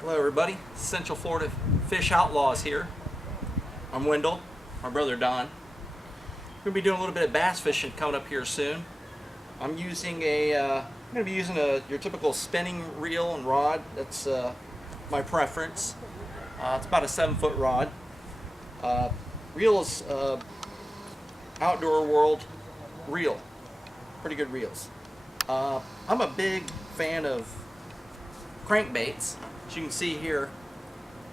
Hello everybody, Central Florida Fish Outlaws here. I'm Wendell, my brother Don. We're going to be doing a little bit of bass fishing coming up here soon. I'm going to be using your typical spinning reel and rod. That's my preference. It's about a 7-foot rod. Reel is Outdoor World reel. Pretty good reels. I'm a big fan of crankbaits. As you can see here,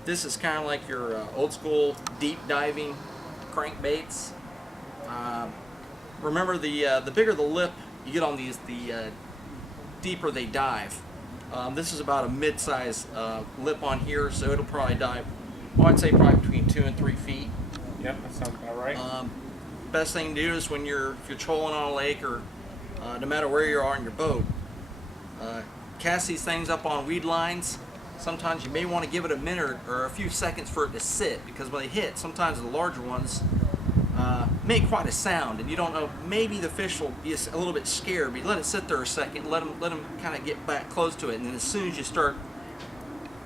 this is kind of like your old school deep diving crankbaits. Remember, the bigger the lip you get on these, the deeper they dive. This is about a mid-size lip on here, so it'll probably dive, well, I'd say probably between 2 and 3 feet. Yep, that sounds about right. Best thing to do is if you're trolling on a lake, or no matter where you are in your boat, cast these things up on weed lines. Sometimes you may want to give it a minute or a few seconds for it to sit, because when they hit, sometimes the larger ones make quite a sound, and you don't know, maybe the fish will be a little bit scared, but you let it sit there a second, let them kind of get back close to it, and then as soon as you start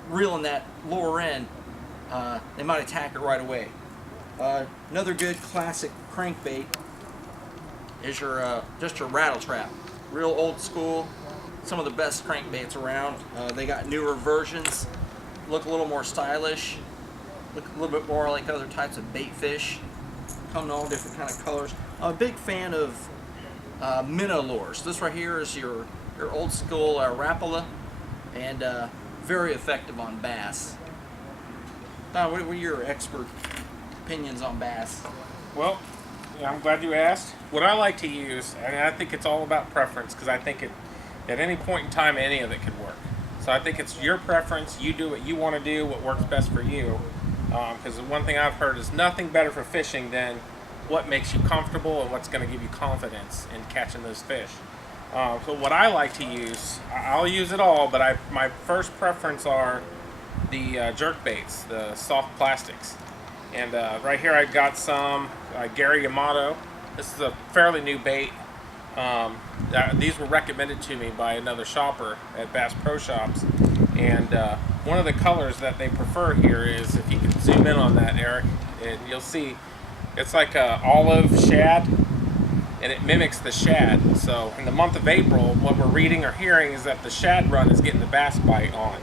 reeling that lower end, they might attack it right away. Another good classic crankbait is just your rattle trap. Real old school. Some of the best crankbaits around. They got newer versions, look a little more stylish, look a little bit more like other types of bait fish, come in all different kind of colors. I'm a big fan of minnow lures. This right here is your old school Rapala, and very effective on bass. What are your expert opinions on bass? Well, yeah, I'm glad you asked. What I like to use, and I think it's all about preference, because I think at any point in time, any of it could work. So I think it's your preference. You do what you want to do, what works best for you. Because the one thing I've heard is nothing better for fishing than what makes you comfortable and what's going to give you confidence in catching those fish. So what I like to use, I'll use it all, but my first preference are the jerk baits, the soft plastics. And right here I've got some Gary Yamato. This is a fairly new bait. These were recommended to me by another shopper at Bass Pro Shops, and one of the colors that they prefer here is, if you can zoom in on that, Eric, and you'll see it's like a olive shad, and it mimics the shad. So in the month of April, what we're reading or hearing is that the shad run is getting the bass bite on.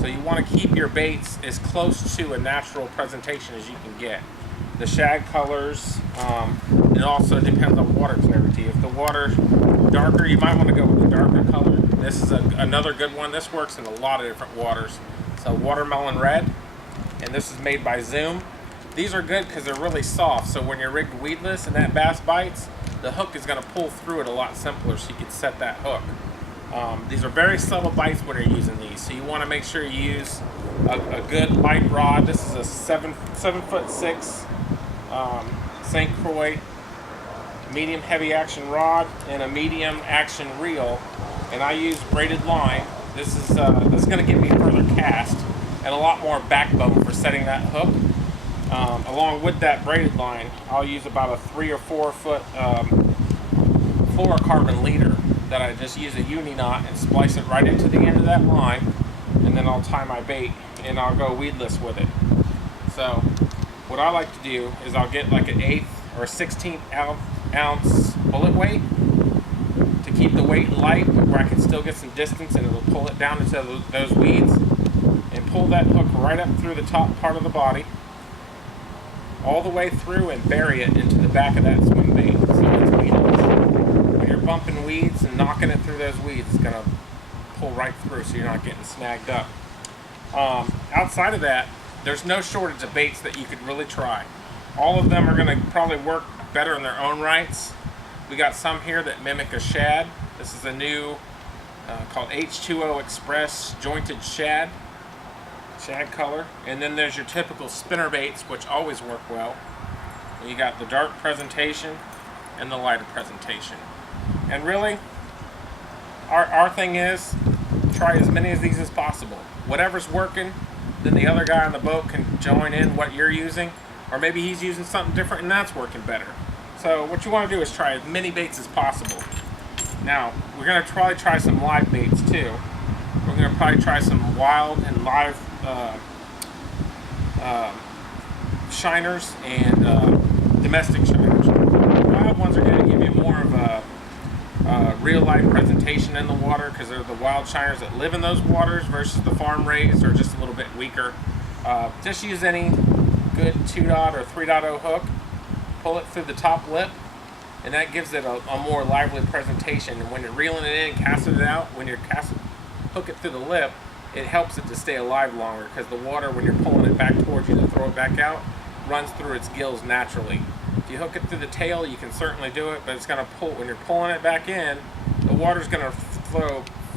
So you want to keep your baits as close to a natural presentation as you can get. The shad colors, it also depends on water clarity. If the water's darker, you might want to go with the darker color. This is another good one. This works in a lot of different waters. So watermelon red, and this is made by Zoom. These are good because they're really soft, so when you're rigged weedless and that bass bites, the hook is going to pull through it a lot simpler, so you can set that hook. These are very subtle bites when you're using these, so you want to make sure you use a good light rod. This is a 7'6" St. Croix medium heavy action rod and a medium action reel, and I use braided line. This is going to give me further cast and a lot more backbone for setting that hook. Along with that braided line, I'll use about a 3 or 4 foot fluorocarbon leader that I just use a uni knot and splice it right into the end of that line, and then I'll tie my bait and I'll go weedless with it. So what I like to do is I'll get like an 1/8 or 1/16 ounce bullet weight to keep the weight light, where I can still get some distance and it'll pull it down into those weeds, and pull that hook right up through the top part of the body, all the way through, and bury it into the back of that swim bait, so it's weedless. When you're bumping weeds and knocking it through those weeds, it's going to pull right through, so you're not getting snagged up. Outside of that, there's no shortage of baits that you could really try. All of them are going to probably work better in their own rights. We got some here that mimic a shad. This is a new called H2O Express jointed shad color. And then there's your typical spinner baits, which always work well. And you got the dark presentation and the lighter presentation. And really, our thing is try as many of these as possible. Whatever's working, then the other guy on the boat can join in what you're using, or maybe he's using something different and that's working better. So what you want to do is try as many baits as possible. Now, we're going to probably try some live baits too. We're going to probably try some wild and live shiners and domestic shiners. Wild ones are going to give you more of a real life presentation in the water because they're the wild shiners that live in those waters versus the farm raised are just a little bit weaker. Just use any good 2-dot or 3.0 hook, pull it through the top lip, and that gives it a more lively presentation. And when you're reeling it in, casting it out, when you're hook it through the lip, it helps it to stay alive longer because the water, when you're pulling it back towards you to throw it back out, runs through its gills naturally. If you hook it through the tail, you can certainly do it, but it's going to pull, when you're pulling it back in, the water's going to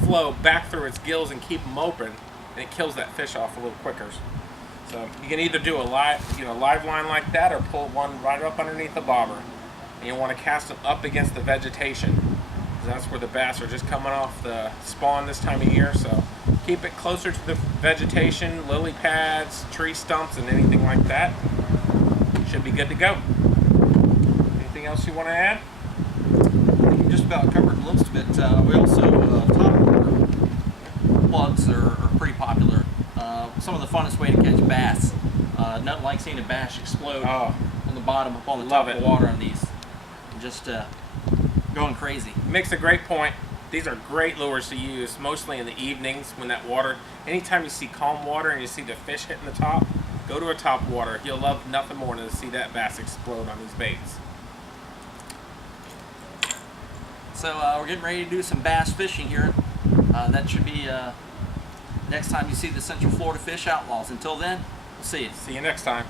flow back through its gills and keep them open, and it kills that fish off a little quicker. So you can either do a live line like that or pull one right up underneath the bobber. And you want to cast them up against the vegetation, because that's where the bass are just coming off the spawn this time of year. So keep it closer to the vegetation, lily pads, tree stumps, and anything like that. Should be good to go. Anything else you want to add? We just about covered most of it. We also, topwater plugs are pretty popular. Some of the funnest way to catch bass. Nothing like seeing a bass explode on the bottom up on the top of the water on these. Just going crazy. Makes a great point. These are great lures to use, mostly in the evenings when that water, anytime you see calm water and you see the fish hitting the top, go to a top water. You'll love nothing more than to see that bass explode on these baits. So we're getting ready to do some bass fishing here. That should be next time you see the Central Florida Fish Outlaws. Until then, we'll see you. See you next time.